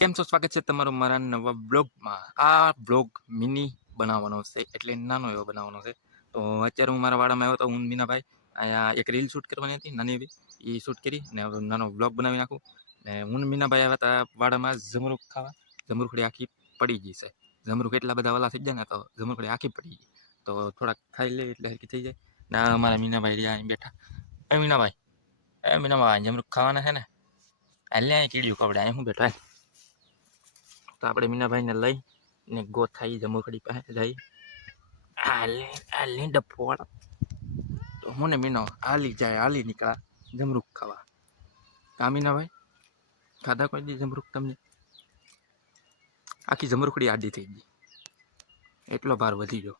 કેમ છો? સ્વાગત છે તમારું મારા નવા બ્લોગમાં. આ બ્લોગ મિની બનાવવાનો છે, એટલે નાનો એવો બનાવવાનો છે. તો અત્યારે હું મારા વાડામાં આવ્યો તો હું મીનાભાઈ. અહીંયા એક રીલ શૂટ કરવાની હતી, નાની એવી. એ શૂટ કરી ને નાનો બ્લોગ બનાવી નાખું. ને હું મીનાભાઈ આવ્યા હતા વાડામાં જમરૂખ ખાવા. જમરૂખડી આખી પડી ગઈ છે. જમરૂખ એટલા બધા વાલા થઈ જાય ને તો જમરૂખડી આખી પડી ગઈ. તો થોડાક ખાઈ લે એટલે હરકી થઈ જાય. ને અમારા મીનાભાઈ રહ્યા અહીં બેઠા. એ મીનાભાઈ એ મીનાભાઈ, જમરૂખ ખાવાના છે ને? એટલે અહીં કીડ્યું કપડે અહીં હું બેઠો, હાલ. તો આપણે મીનાભાઈને લઈ ને ગોથાઈ જમુખડી પાસે જઈ. આલે આલે ડફોળ તો હું ને મીનો હાલી જાય, હાલી નીકળા જમરૂખ ખાવા. કા મીનાભાઈ? ખાધા કોઈ દી જમરૂખ તમને? આખી જમરૂખડી આડી થઈ ગઈ. એટલો ભાર વધી ગયો.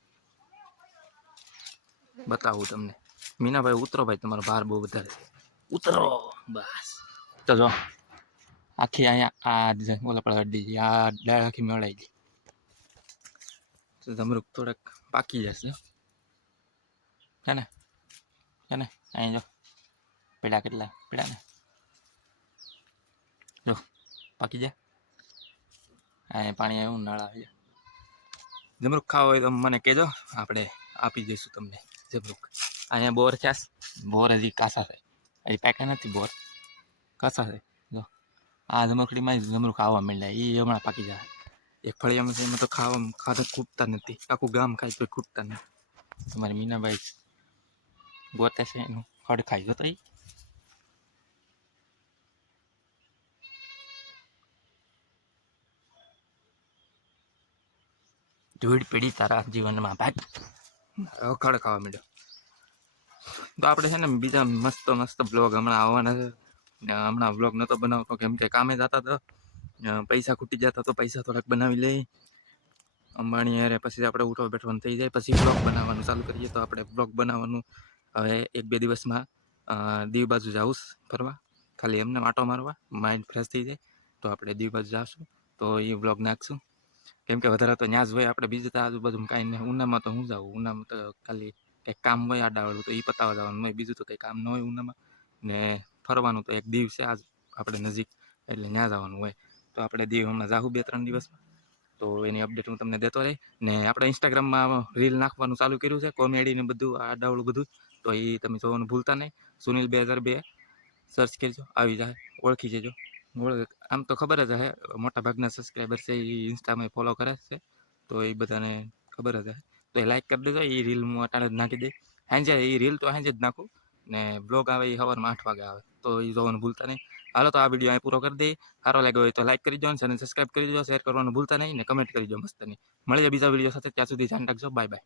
બતાવું તમને. મીનાભાઈ, ઉતરો ભાઈ, તમારો ભાર બહુ વધારે છે. ઉતરો, બસ. જો આખી અહીંયા આ અડી ગઈ આ ડાળ આખી મેળાઈ ગઈ. તો જમરૂક થોડાક પાકી જશે. છે ને? છે ને? અહીં જો. પેડા કેટલા? પેડા ને? જો, પાકી જાય અહીંયા પાણી આવ્યું નળ આવી જાય જમરૂક ખાવા હોય તો મને કહેજો. આપણે આપી દઈશું તમને જમરૂક. અહીંયા બોર છે. બોર હજી કાસા છે. હજી પાક્યા નથી બોર. કાસા છે. આ જમરૂખડીમાં જમરૂખ ખાવા માંડ્યા. એ હમણાં પાકી જાય એક ફળિયામાં છે, એમાં તો ખાવા ખાધા ખૂટતા નથી. આખું ગામ ખાય તો ખૂટતા નથી. તમારી મીનાભાઈ ગોતે છે, એનું ખડ ખાઈ જતો એ ધૂળ પીડી તારા જીવનમાં ભાગ. ખડ ખાવા મળ્યો તો આપણે છે ને બીજા મસ્ત મસ્ત બ્લોગ હમણાં આવવાના છે. હમણાં વ્લોગ નહોતો બનાવતો, કેમ કે કામે જતા હતા. પૈસા ખૂટી જતા તો પૈસા થોડાક બનાવી લઈ. અંબાણી અરે પછી આપણે ઉઠો બેઠવાનું થઈ જાય, પછી બ્લોગ બનાવવાનું ચાલુ કરીએ તો આપણે બ્લોગ બનાવવાનું. હવે એક બે દિવસમાં દીવ બાજુ જાઉં ફરવા. ખાલી એમને માટો મારવા માઇન્ડ ફ્રેશ થઈ જાય, તો આપણે દીવ બાજુ જાશું, તો એ બ્લોગ નાખશું. કેમ કે વધારે તો ત્યાં જ હોય આપણે બીજું તો આજુબાજુ કાંઈ નહીં, ઉનામાં તો હું જાઉં, ઉનામાં તો ખાલી કંઈક કામ હોય આડાવાળું તો એ પતાવવા જવાનું હોય, બીજું તો કંઈ કામ ન હોય ઉનામાં. ને ફરવાનું તો એક દીવ છે, આજ આપણે નજીક, એટલે ત્યાં જવાનું હોય. તો આપણે દીવ હમણાં જાહું બે ત્રણ દિવસમાં. તો એની અપડેટ હું તમને દેતો રહી ને આપણે ઇન્સ્ટાગ્રામમાં રીલ નાખવાનું ચાલુ કર્યું છે કોમેડી ને બધું આડાવડું બધું. તો એ તમે જોવાનું ભૂલતા નહીં. સુનિલ બે હજાર બે. સર્ચ કરજો, આવી જાય. ઓળખી જજો. આમ તો ખબર જ હે, મોટા ભાગના સબસ્ક્રાઈબર છે એ ઇન્સ્ટામાં ફોલો કરે છે. તો એ બધાને ખબર જ હે. તો એ લાઈક કરી દેજો એ રીલ હું અટાણે જ નાખી દઈ સાંજે એ રીલ તો સાંજે જ નાખું. ને બ્લોગ આવે એ સવારમાં આઠ વાગે આવે. તો એ જોવાનું ભૂલતા નહીં. હાલો તો આ વીડિયો અહીં પૂરો કરી દઈએ. સારો લાગ્યો હોય તો લાઈક કરી દો અને સબસ્ક્રાઈબ કરી દો શેર કરવાનું ભૂલતા નહીં ને કમેન્ટ કરી દો મસ્ત નહીં. મળી જાય બીજા વીડિયો સાથે. ત્યાં સુધી ધ્યાન રાખજો. Bye bye